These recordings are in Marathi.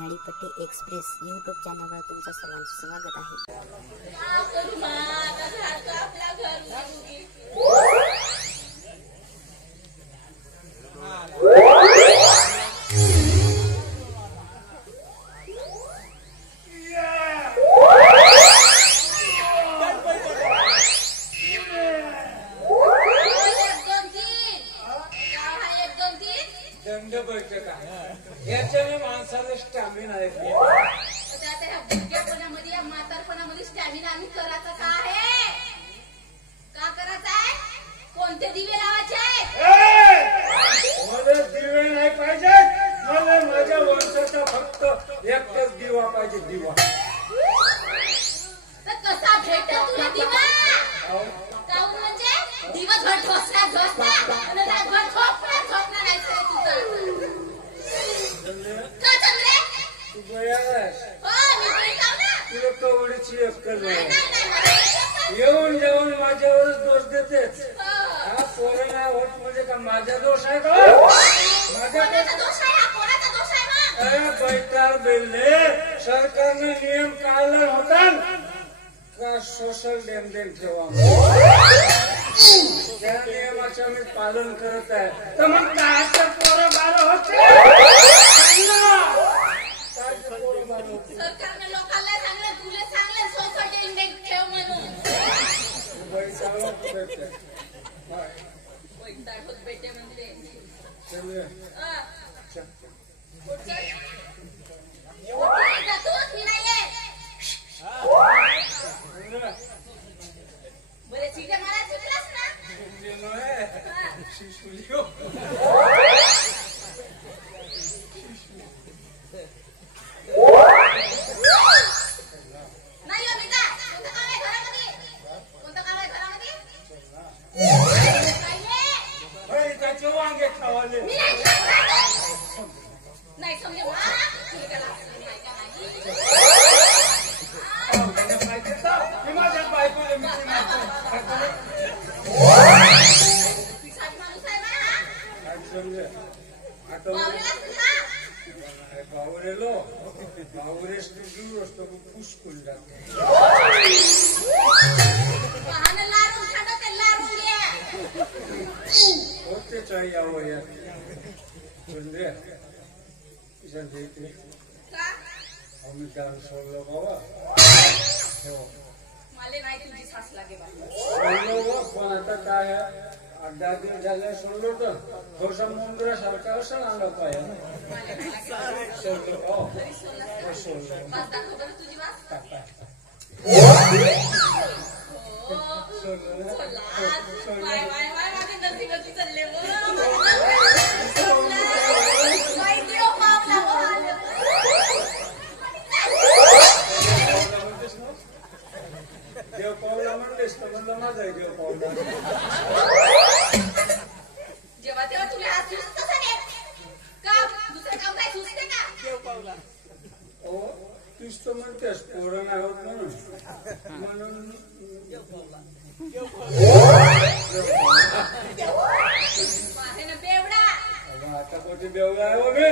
झाडीपट्टी एक्सप्रेस यूट्यूब चॅनलवर तुमचं सर्वांचं स्वागत आहे. याच्याने माणसाला स्टॅमिना आहे. बुद्ध्यापणामध्ये या म्हातारपणामध्ये स्टॅमिना आम्ही करायचा का आहे? का करायचा आहे? कोणते दिवे लावायचे आहेत? मला दिवे नाही पाहिजे. मला माझ्या वंशाचा फक्त एकच दिवा पाहिजे. दिवा तर कसा भेटतो तुला दिवा? काऊन म्हणजे दिवस भर ढोसला आणि रातभर झोपणार नाही तुझा. का चंद्रे? तू गयास. हो मी बोलताव ना. तुला कवडीची अक्कल नाही. येऊन जेवून माझ्यावरच दोष देतेच. हा पोरांना होत म्हणजे का माझा दोष आहे का? कोणाचा दोष आहे? कोणाचा दोष आहे मग? बैठार बेल्ले सरकारने नियम काढला होता का सोशल लेनदेन ठेवा. त्या नियमाचं मी पालन करत आहे. तर मग काय पोरं बारा होते? सरकारने लोकांना सांगलं, तुला सांगलं सोशल लेनदेन ठेव म्हणून. बेटे म्हणजे बरे चिठ्या मला सुटलास ना. नाही हो मीता. कोणतं काम आहे घरामध्ये? कोणतं काम आहे घरामध्ये? वांगे खावाले नाही समजे माझ्या बायकोला मी माणूस आहे ना. समजे आता बावरेलो बावरेस दूर असतो पुष्कून जातो. वाहन लारून खातो ते लारून घे. होते चाही यावं या चंद्रे इथे का? आम्ही दान सोडलो बाबा. मला नाही तुझी सास लागे बाबा. सोडलो पण आता काय 8-10 दिवस झाले सोडलो तर थोडसा मुंद्रासारखा असं आलं पाय. सोडलो सोडलो वास दाखव बरं तुझी वास. वाय वाय वाय माझे नसीबच चालले. देव पावला म्हणलेस तर म्हणलं माझा आहे देव पावला. जेव्हा तेव्हा तुला हात सुचत कसा नाही का? दुसरं काम काय सुचते का? देव पावला. हो तूच तर म्हणतेस पोरं नाही होत म्हणून आहे ना बेवडा. आता कोणती बेवडा आहे हो मी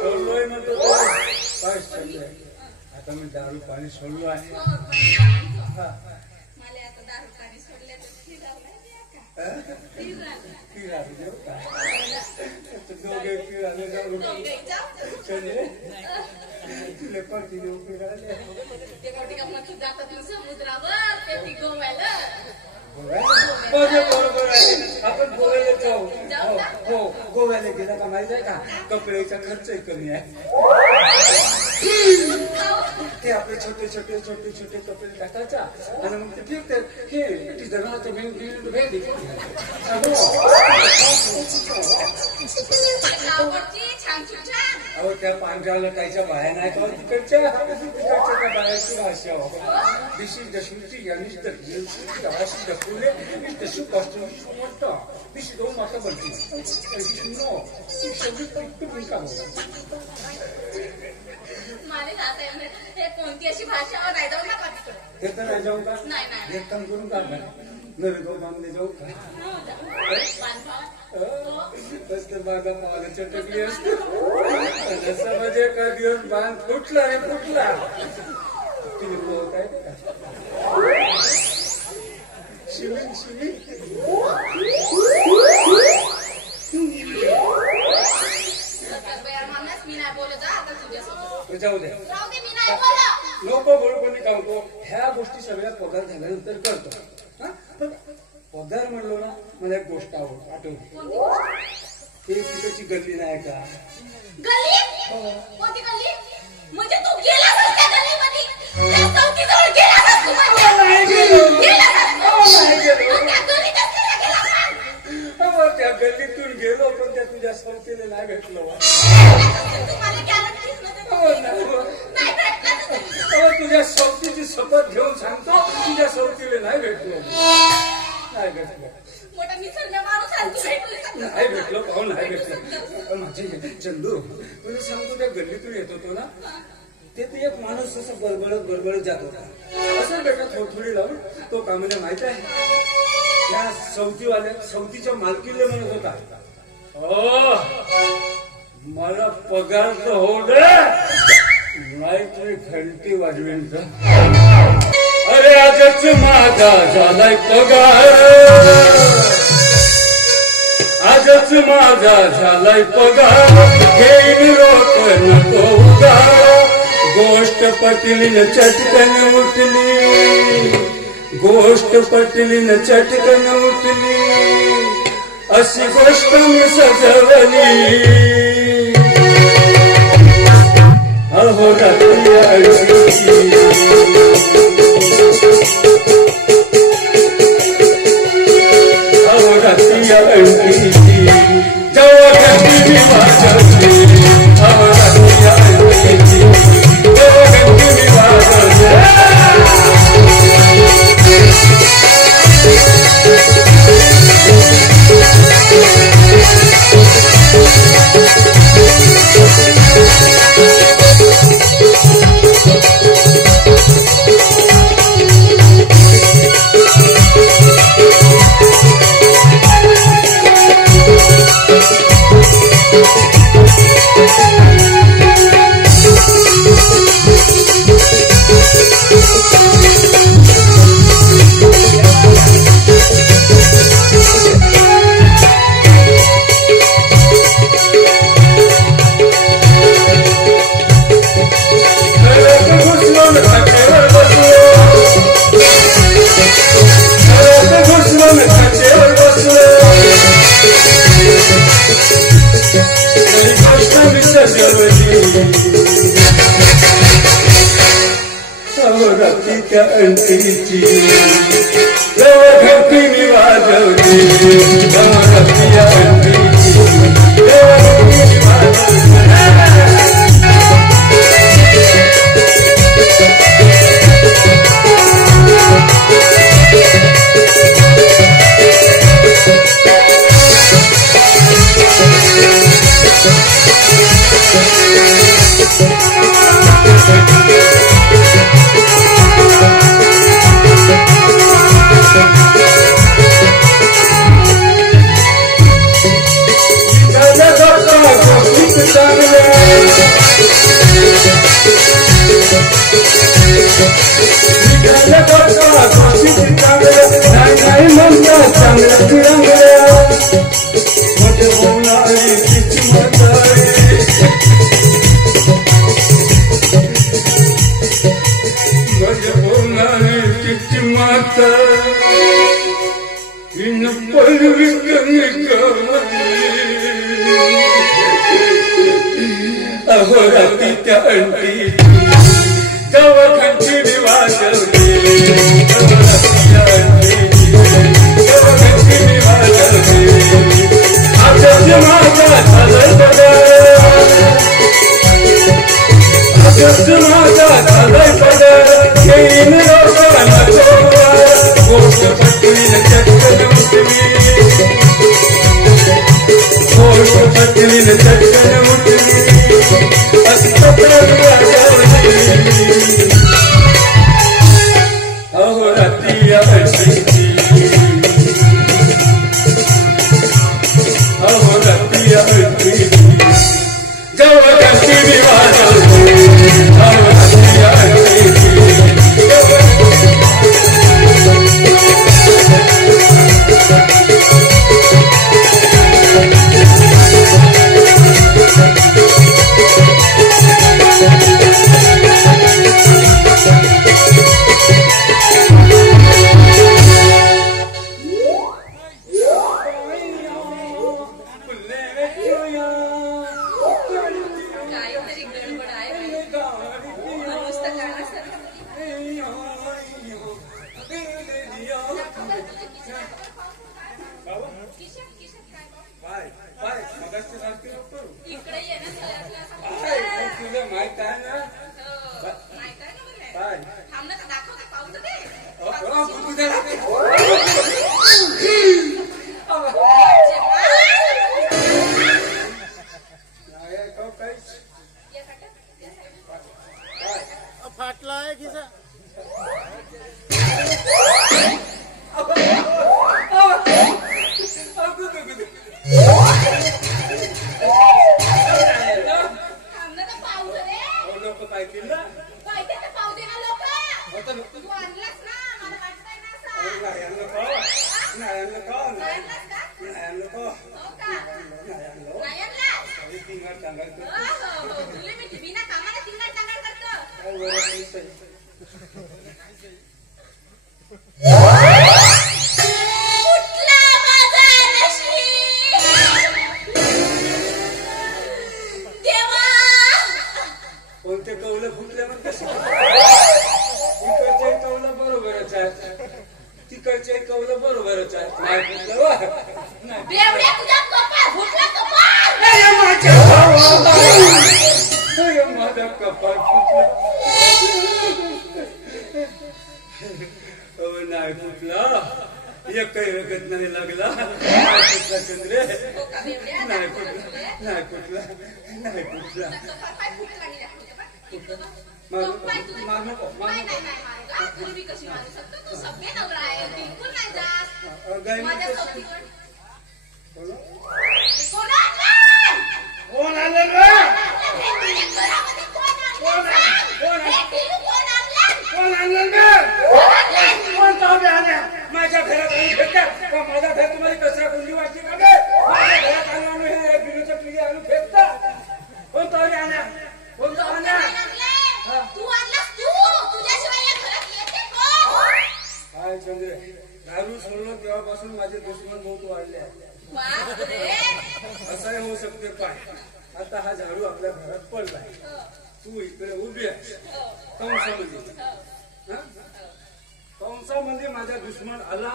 सोडलोय म्हणतो. काय चाललंय आता मी दारू पाणी सोडलो आहे. मला आता दारू पाणी सोडले तर पिराले देऊ का? दोघे पिराले जाऊ तुला पडती देऊ पिराले. ते मोठी गमत जातात ना समुद्रावर ते गोव्याला. बरोबर आहे. आपण गोव्याला जाऊ. हो गोव्याला गेला का माहिती आहे का? कपड्याचा खर्चही कमी आहे. ते आपले छोटे छोटे छोटे छोटे कपडे टाकायचा आणि मग ते फिरतात. हे तिथं भेंडी अहो त्या पांढऱ्याला काहीच्या बाया नाही का तिकडच्या त्या बायाची भाषा. दिस इज द श्रुती आणि द फुले इज द सुप म्हणतो. दिस इज दोन माता बनते नो सगळी का कोणती अशी भाषा नाही जाऊ नका तिकडे. ते तर नाही जाऊ का? नाही नाही एक काम करून काढला नवी गो बांधले जाऊ का? आताच तर माझा पावला चटकली असते असं म्हणजे का दिवस बांध फुटला रे फुटला तुम्ही पोहत आहे का शिवी शिवी मी नाही बोलत आता तुझ्यासोबत जाऊ दे जाऊ दे मी नाही बोलत नको बोलू पण मी सांगतो ह्या गोष्टी सगळ्या पगार झाल्यानंतर करतो हा पण पगार म्हणलो ना मला एक गोष्ट आठवली ते तिकडची गल्ली नाही का गल्ली कोणती गल्ली म्हणजे तू गेलास त्या गल्लीमध्ये त्या चौकीजवळ गेलास तू म्हणजे गेलास त्या गल्लीत असलेला गेलास त्या गल्लीतून गेलो पण त्या तुझ्या सवतीने नाही भेटलो तुम्हाला गॅरंटी नाही भेटला तुझ्या सवतीची शपथ घेऊन सांगतो तुझ्या सवतीने नाही भेटलो नाही भेटलो मोठा निसर्ग माणूस आहे तू भेटू नाही भेटलो पाहून नाही भेटलो माझे चंदू तुला सांगतो त्या गल्लीतून येत होतो ना ते तू एक माणूस असं बडबडत जात होता असं बेटा थोडी लावून तो का म्हणजे माहित आहे त्या सवतीच्या मालकीला म्हणत होता हो मला पगार तर हो दे नाही तुम्ही घंटी वाजवेन तर अरे आजच माझा झालाय पगार आजच माझा झालाय पगार घेईन रोक नको उगार गोष्ट पटलीन चटकन उठली गोष्ट पटलीन चटकन उठली अशी गोष्ट मी सजवली अहो रात्री अहो रात्री अळकीची जेव्हा घंटी मी वाजवली अहो रात्री अळकीची जेव्हा घंटी मी वाजवली त्या अंतीची जेव्हा घंटी मी वाजवली तेव्हा रात्री अंतीची जेव्हा घंटी मी वाजवली अहोरात्रीच्या अंती जेव्हा घंटी मी वाजवली अहोरात्रीच्या अंती जेव्हा घंटी मी वाजवली आजच माझा झालाय पगार आजच माझा झालाय पगार येईन लोकांना गोष्ट पटलीन चटकन उठली गोष्ट पटलीन चटकन उठली अहोरात्री अळकीची अहोरात्री टांगाल तुले मी बिना कामाला तिंगाड टांगाड करतो. काय वळखलीस आहे? कुठला माझा नशीब देवा. कोणते कौलं फुटले मग कसे इकडचे कौलं बरोबरच आहे तिकडचे कौलं बरोबरच आहे नाही फुटलं वा नाही बेवड्या तुझा कपाळ फुटला कपाळ. माझा कपाळ फुटला नाही फुटला एकही रगत नाही लागला नाही फुटला चंद्रे हो का बेवड्या? नाही फुटला नाही फुटला नाही फुटला कपाळ पाय फुटला नाही फुटलं बा. मारू कपाळ तुझं- मारू नको मारू नाही नको नाही नाही मारू का? तुला मी कशी मारू शकतो? तू सभ्य नवरा आहे बिलकुल नाही जात. गाय माझ्या कशी सवतीवर बोला कोण आणलं? कोण आलं रे माझ्या घरामध्ये कोण कोण आणलं? आहे? कोण आहे? हे टिलू कोण आणलं? कोण आणलं रे कोण तावडे आल्या माझ्या घरात आणून फेकतात का माझ्या घरात तुम्हाला कचरा कुंडी वाटली का गे माझ्या घरात आणून हे बिलूचं पिढी आणून फेकतात कोण तावडे आल्या कोण तावडे कोण आणलंय? तू आणलास तू. तुझ्याशिवाय या घरात येते कोण? काय चंद्रे दारू सोडलं तेव्हापासून माझे दुश्मन बहुत वाढले आहे. बापरे. असंही होऊ शकते पाय आता हा झाडू आपल्या घरात पडलाय तू इकडे उभी आहे कंसामध्ये कंसामध्ये माझा दुश्मन आला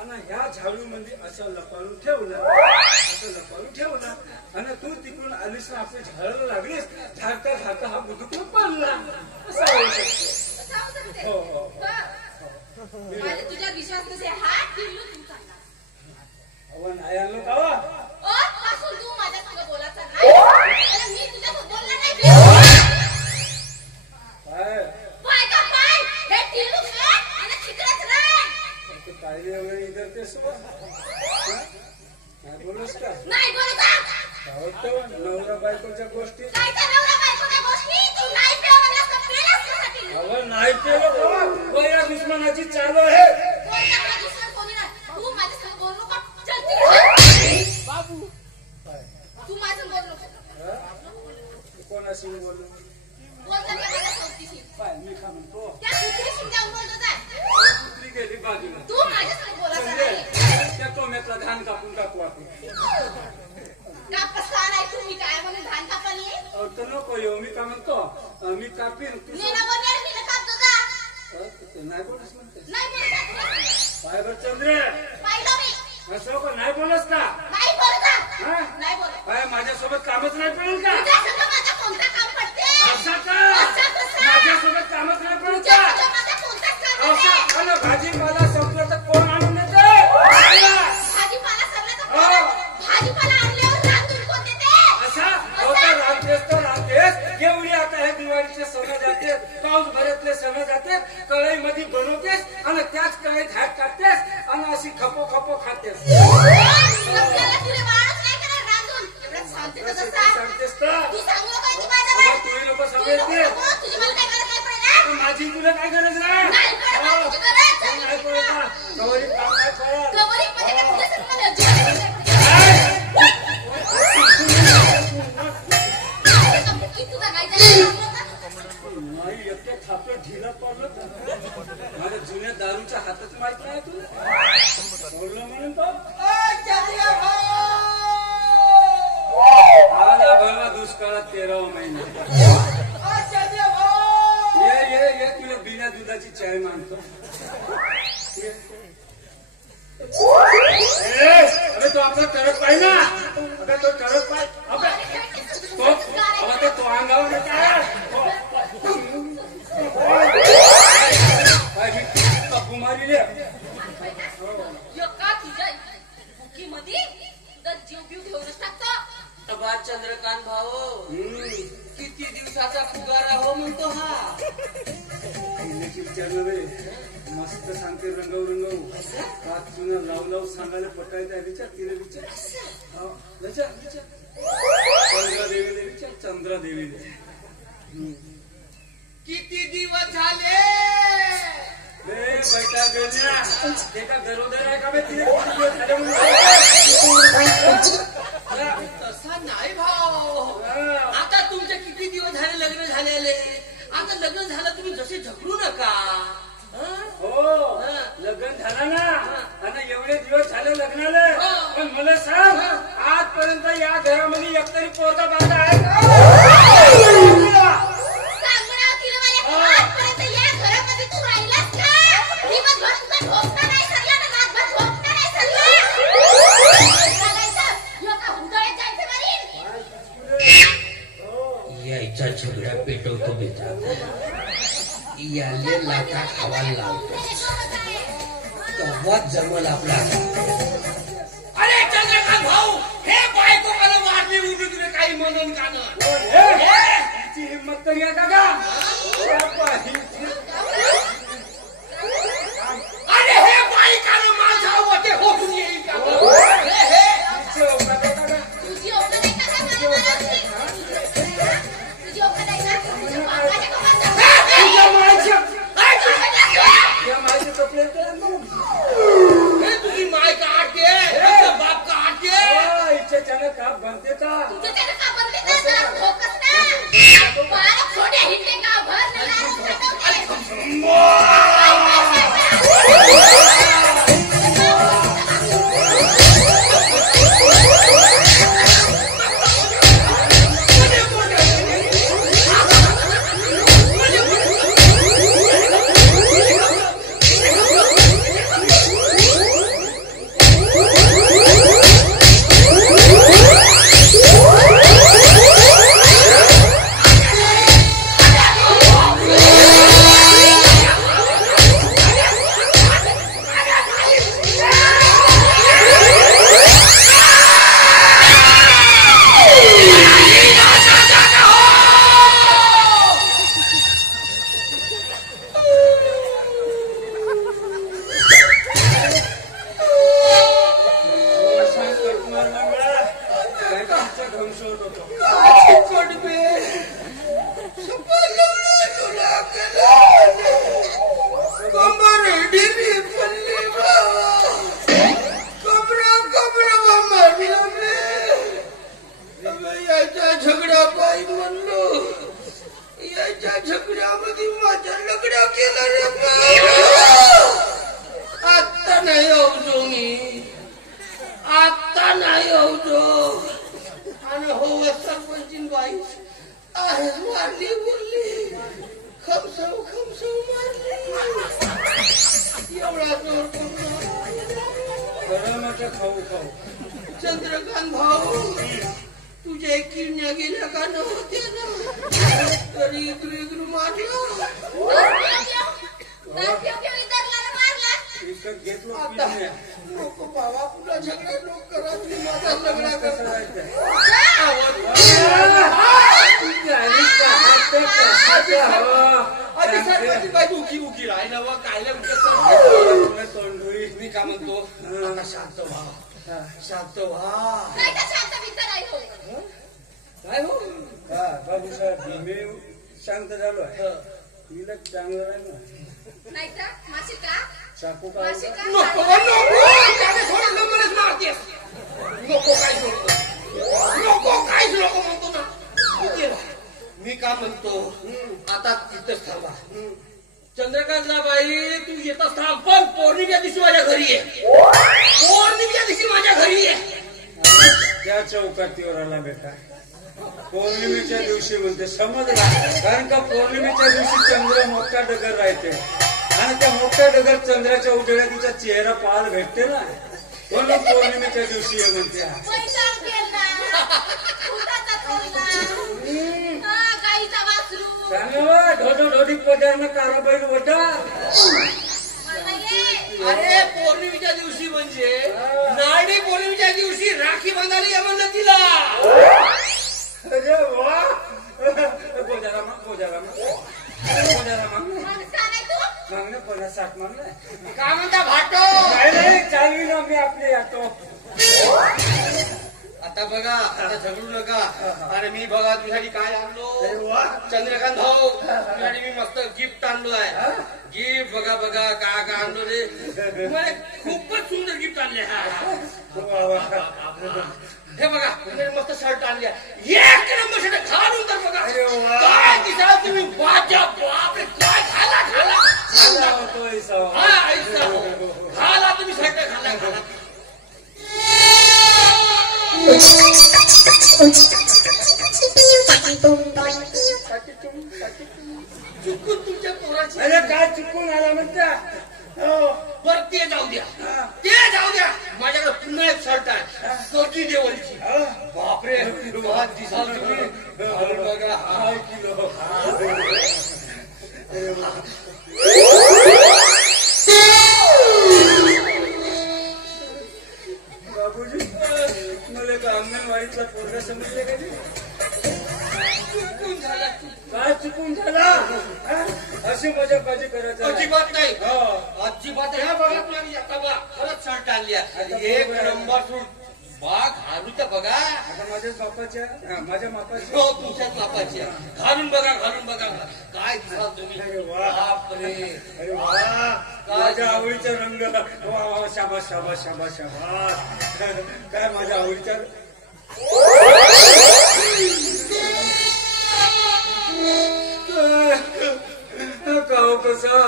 आणि ह्या झाडू मध्ये असं लपाळून ठेवलं आणि तू तिकडून आलीस ना आपल्या झाडाला लागलीस झाडता झाडता हा बुදුकडून पडला असं होऊ शकते असं होऊ शकते. हो हो माझा तुझ्या विश्वास नसे. हा टिल्लू तुमचा आणला. अहो नाही आणलो कावा पासून तू माझ्या संग बोलायचा नाही. अरे मी तुझ्यासोबत बोलणार नाही. काय पाय का पाय. हे टिल्लू सोड आणि तिकडेच राह. ते कायदे वगैरे इतर ते सोड नाही बोलस का नाही बोलता. आवडतं नवरा बायकोच्या गोष्टी काय त्या नवरा बायकोच्या गोष्टी तू नाही पेवलास का पेलास कशासाठी? अहो नाही केलं तो या दुश्मनाची चालू आहे कोणता हा दुश्मन कोणी नाही. तू माझ्या संग बोलू नका. चल तिकडे. बाबू तू माझं बोलू नको. कोणाशी बोलू बोलता का माझ्या सवतीशी? पाय मी का म्हणतो त्या कुत्रीशी जाऊन बोलतो जाय. कुत्री गेली बाजूला तू माझ्या संग बोलायचं चंद्रे, नाही. त्या टोमॅटला धान कापून टाकू आपण कापसा नाही तुम्ही काय म्हणून धान कापाली? अहो, तर नको येऊ मी का म्हणतो मी कापीन तू नेनावर नेल मी कापतो जा. नाही बोलस म्हणते नाही बोलता. पाय बर चंद्रे पाहिलं मी. असं का नाही बोलस का नाही बोलता. हा? नाही बोलत. पाय माझ्यासोबत कामच नाही पडेल का तुझ्या संग माझा कोणता काम पडते? असं का असं कसं? माझ्यासोबत कामच नाही पडेल तुझ्या का संग माझा कोणताच काम असं नाही. आणि भाजीपाला संपलं तर कोण आणून देते भाजीपाला सगळं तर कोण- भाजीपाला आणल्यावर रांधून कोण देते? असा होता राहतेस तर राहतेस एवढी आता हे दिवाळीचे सण जाते पाऊस भरतले सण जाते कढई मध्ये बनवतेस आणि त्याच कढईत हात टाकतेस आणि अशी खपो खपो खातेस आपल्याला तुला बाळच नाही करणार रांधून. एवढंच सांगते तर कसं जसा. काय सांगतेस तर तू सांगू नको याची माझ्यावर. अगं, तुम्ही लोक तू सांगायचे नको, तुझी मला काय गरज नाही पडेल. माझी तुला काय गरज नाही नाही पडत मला तुझी गरज. चल नाही तिकडे. पडत ना. गौरी काम नाही पडत गवरी म्हणजे काय तुझ्या संग मला अजिबात नाही पडत. की तुझा काय झालं? नाही एकट्या थापलं ढिला पडलं तर माझ्या जुन्या दारूच्या हातात माहित नाही तू बोललं म्हणून तो आला भरला दुष्काळात 13 महिना ये तुला बिना दुधाची चाय मानतो अरे तो आपला टरक पाय ना अगं तो टरक पाय तो अंगावर काय कप्पू मारिले का तुझ्या बुकीमध्ये तुझा जीव बीव घेऊनच टाकतो. बा चंद्रकांत भाऊ किती दिवसाचा फुगारा हो म्हणतो हा विचारलं रे मस्त सांगते रंगव रात जुना लावू सांगायला पटायचा विचार तिने विचार चंद्रा देवीले किती दिवस झाले बैठा बेलण्या ते का गरोदर आहे का बे तिने किती दिवस झाले म्हणून तसा नाही भाऊ आजपर्यंत या घरामध्ये एकतरी पोरगा बांधा आहे का? सांगणार केलं मला आजपर्यंत या घरामध्ये तू राहिलास का? दिवसभर तुझा झोपता नाही सरला ना रातभर झोपता नाही सरला. लोका हुदळ्यात जायचं मारीन. यायचा झगडा पेटवतो बेटा, याले लाथा खावायला लावतो, तेव्हाच जन्मला आपला. अरे चंद्रकांत भाऊ, हे बायको मला वाढली उठू तुला काही म्हणून कानं. हिची हिंमत तरी आहे का गा? अरे हे बायकानं माझा होते होऊन येईल का? हिची औकात आहे का गा? तुझी औकात आहे का मला? तुझी औकात आहे का? तुझ्या बापाच्या कोणाचा? तुझ्या मायच्या या मायचे कपडे ते हे तुझी माय काढते, तुझा बाप काढते. इच्छा त्यानं काप बनते का? तुझं त्यानं का बनते ना? जरा ठोकस ना. बारा खोड्या हिंडे गावभर ना लाजून झगडा पाहिजे म्हणलो, याच्या झगड्यामध्ये माझ्या लग्न केलं रे. आत्ता नाही होतो मी, आत्ता नाही होतो. आणि हो सरपंचीन बाई आहे मारली बोलली, खमसव मारली. एवढा जोर खरं म्हटलं खाऊ खाऊ. चंद्रकांत भाऊ, तुझ्या किडण्या गेल्या का नव्हत्या ना, तरी इकडू मारलं. विकत घेतलो आता पिढ्या. नको बाबा, पुन्हा झगडा नको करा. तुम्ही माझा लग्न कसं करा. राहायचं? आधी सरपंच बाई उकी राही ना वा कायला तोंडुरी मी का म्हणतो, आता शांत व्हा, शांत व्हा. काय हो बाबूसाहेब मी शांत झालो आहे. तिला चांगलं आहे ना. चाकू का नको सोडलं मलाच मारतेस. नको काय सोडलं, नको काहीच नको म्हणतो ना. मी का म्हणतो, आता तिथंच थांबा. चंद्रकांतला बाई, तू येतच थांब, पण पौर्णिमेच्या दिवशी माझ्या घरी आहे. पौर्णिमेच्या दिवशी माझ्या घरी आहे. त्या चौकातीवर आला बेटा. पौर्णिमेच्या दिवशी म्हणते समजला, कारण का पौर्णिमेच्या दिवशी चंद्र मोठा डगर राहते आणि त्या मोठ्या डगर चंद्राच्या उजेडात तिचा चेहरा पाहायला भेटते ना, म्हणून पौर्णिमेच्या दिवशी हे म्हणते. चांगलं ढोढो ढोढी पदार्थ काराबाई वटा. अरे पौर्णिमेच्या दिवशी म्हणजे नारळी पौर्णिमेच्या दिवशी राखी बांधायला या म्हणलं तिला. अरे वा, बोजारा मागणं 50-60 मागणं. काय म्हणता भाटो? नाही चालवी ना मी आपले येतो. आता बघा, आता झगडू नका. अरे मी बघा तुझ्यासाठी काय आणलो. चंद्रकांत भाऊ, तुझ्यासाठी मी मस्त गिफ्ट आणलो आहे. गिफ्ट बघा बघा काय काय आणलो रे. मला खूपच सुंदर गिफ्ट आणले. हे बघा, मस्त शर्ट आणली. एक नंबर शर्ट घालून तर बघा काय दिसा तुम्ही. बाजा बापरे, काय घाला घाला तुम्ही शर्ट घाला. चुकून तुमच्या पोराची अरे काय चुकून आला म्हणता हो. बरं ते जाऊ द्या हा. ते जाऊ द्या माझ्याकडे पुन्हा एक शर्ट आहे सोटी देवलची हा. बापरे आज दिसाल तुम्ही घालून बघा हा किलो बाबूजी मला का अंगणवाडीतला पोरगा समजले का चुकून झाला काय चुकून झाला हा? अशी मजा पाहिजे करायचं अजिबात नाही हो. अजिबात ह्या बघा तुम्ही आता बघा परत शर्ट आणली आहे. एक नंबर सूट बा घालू तर बघा आता माझ्याच बापाच्या माझ्या मापाच्या हो तुमच्याच बापाची आहे. घालून बघा काय दिसाल तुम्ही अरे वा. बापरे अरे वा माझ्या आवडीचा रंग वा वा शाबास शाबास शाबास शाबास काय माझ्या आवडीचा काहो कसा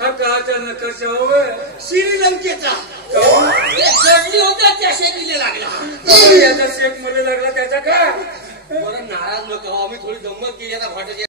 हा काचा नकाशा होय श्रीलंकेचा काहो जडली होत्या त्या शेतीला लागला याचा शेक मध्ये लागला त्याचा काय बरं नाराज नको आम्ही थोडी गंमत केली आता भाटाची